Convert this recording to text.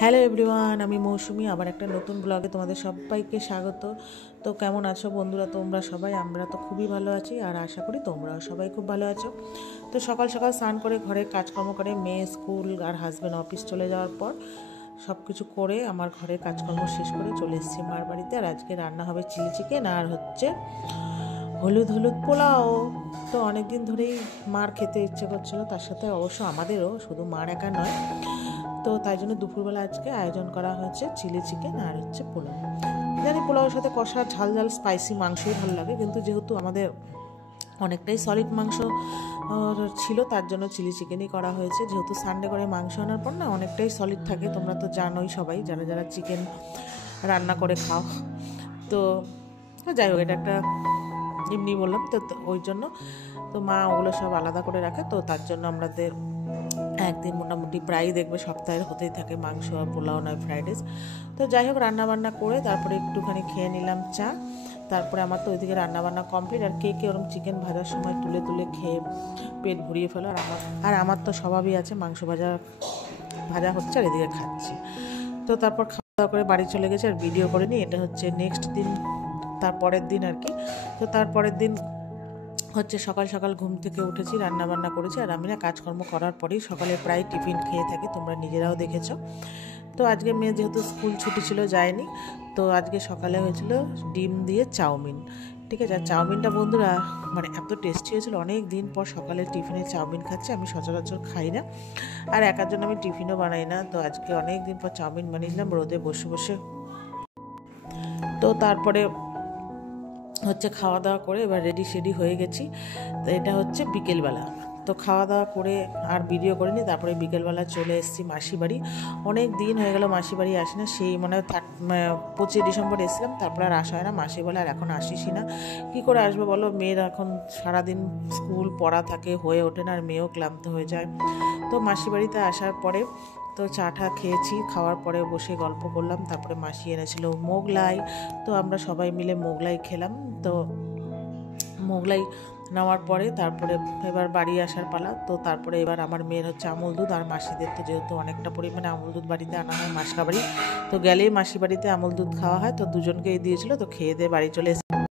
Hello everyone, আমি মৌসুমি। আবার একটা নতুন ব্লগে তোমাদের সবাইকে স্বাগত। তো কেমন আছো বন্ধুরা তোমরা সবাই? আমরা তো খুবই ভালো আছি, আর আশা করি তোমরাও সবাই খুব ভালো আছো। তো সকাল সকাল স্নান করে ঘরের কাজকর্ম করে মেয়ে স্কুল আর হাজব্যান্ড অফিস চলে যাওয়ার পর সব কিছু করে আমার ঘরের কাজকর্ম শেষ করে চলে এসেছি মার বাড়িতে। আর আজকে রান্না হবে চিলি চিকেন আর হচ্ছে হলুদ হলুদ পোলাও। তো অনেক দিন ধরেই মার খেতে ইচ্ছে করছিল, তার সাথে অবশ্য আমাদেরও, শুধু মার একা নয়। তো তাই জন্য দুপুরবেলা আজকে আয়োজন করা হয়েছে চিলি চিকেন আর হচ্ছে পোলাও। জানি পোলাওর সাথে কষা ঝাল ঝাল স্পাইসি মাংসই ভালো লাগে, কিন্তু যেহেতু আমাদের অনেকটাই সলিড মাংস ছিল, তার জন্য চিলি চিকেনই করা হয়েছে। যেহেতু সানডে করে মাংস আনার পর না অনেকটাই সলিড থাকে, তোমরা তো জানোই সবাই যারা যারা চিকেন রান্না করে খাও। তো যাই হোক, এটা একটা এমনি বললাম তো ওই জন্য। তো মা ওগুলো সব আলাদা করে রাখে, তো তার জন্য আমাদের একদিন মোটামুটি প্রায়ই দেখবে সপ্তাহের হতেই থাকে মাংস আর পোলাও নয় ফ্রাইড রাইস। তো যাই হোক, রান্নাবান্না করে তারপরে একটুখানি খেয়ে নিলাম চা। তারপরে আমার তো ওইদিকে রান্নাবান্না কমপ্লিট। আর কে কে ওরকম চিকেন ভাজার সময় তুলে তুলে খেয়ে পেট ভরিয়ে ফেলো, আর আমার তো স্বভাবই আছে মাংস ভাজা হচ্ছে আর এদিকে খাচ্ছি। তো তারপর খাওয়া দাওয়া করে বাড়ি চলে গেছে, আর ভিডিও করে নিই। এটা হচ্ছে নেক্সট দিন, তারপরের দিন আর কি। তো তারপরের দিন হচ্ছে সকাল সকাল ঘুম থেকে উঠেছি, রান্নাবান্না করেছি। আর আমি না কাজকর্ম করার পরেই সকালে প্রায় টিফিন খেয়ে থাকি, তোমরা নিজেরাও দেখেছো। তো আজকে মেয়ে যেহেতু স্কুল ছুটি ছিল যায়নি, তো আজকে সকালে হয়েছিল ডিম দিয়ে চাউমিন। ঠিক আছে, আর চাউমিনটা বন্ধুরা মানে এত টেস্টি হয়েছিল, অনেক দিন পর সকালে টিফিনে চাউমিন খাচ্ছি। আমি সচরাচর খাই না, আর একার জন্য আমি টিফিনও বানাই না। তো আজকে অনেক দিন পর চাউমিন বানিয়েছিলাম রোদে বসে বসে। তো তারপরে হচ্ছে খাওয়া দাওয়া করে এবার রেডি সেডি হয়ে গেছি। তো এটা হচ্ছে বিকেলবেলা। তো খাওয়া দাওয়া করে আর ভিডিও করিনি, তারপরে বিকেলবেলা চলে এসেছি মাসি বাড়ি। অনেক দিন হয়ে গেল মাসি বাড়ি আসি না, সেই মনে হয় 25 ডিসেম্বর এসেছিলাম, তারপরে আর আসা হয় না। মাসি বলে আর এখন আসিসই না, কী করে আসবো বলো? মেয়ের এখন সারাদিন স্কুল পড়া থাকে, হয়ে ওঠে না, আর মেয়েও ক্লান্ত হয়ে যায়। তো মাসি বাড়িতে আসার পরে তো চা টা খেয়েছি, খাওয়ার পরে বসে গল্প করলাম। তারপরে মাসি এনেছিল মোগলাই, তো আমরা সবাই মিলে মোগলাই খেলাম। তো মোগলাই নেওয়ার পরে তারপরে এবার বাড়ি আসার পালা। তো তারপরে এবার আমার মেয়ের হচ্ছে আমুল দুধ, আর মাসিদের তো যেহেতু অনেকটা পরিমাণে আমুল দুধ বাড়িতে আনা হয় মাসকা বাড়ি, তো গেলেই মাসি বাড়িতে আমুল দুধ খাওয়া হয়। তো দুজনকেই দিয়েছিল, তো খেয়ে দিয়ে বাড়ি চলে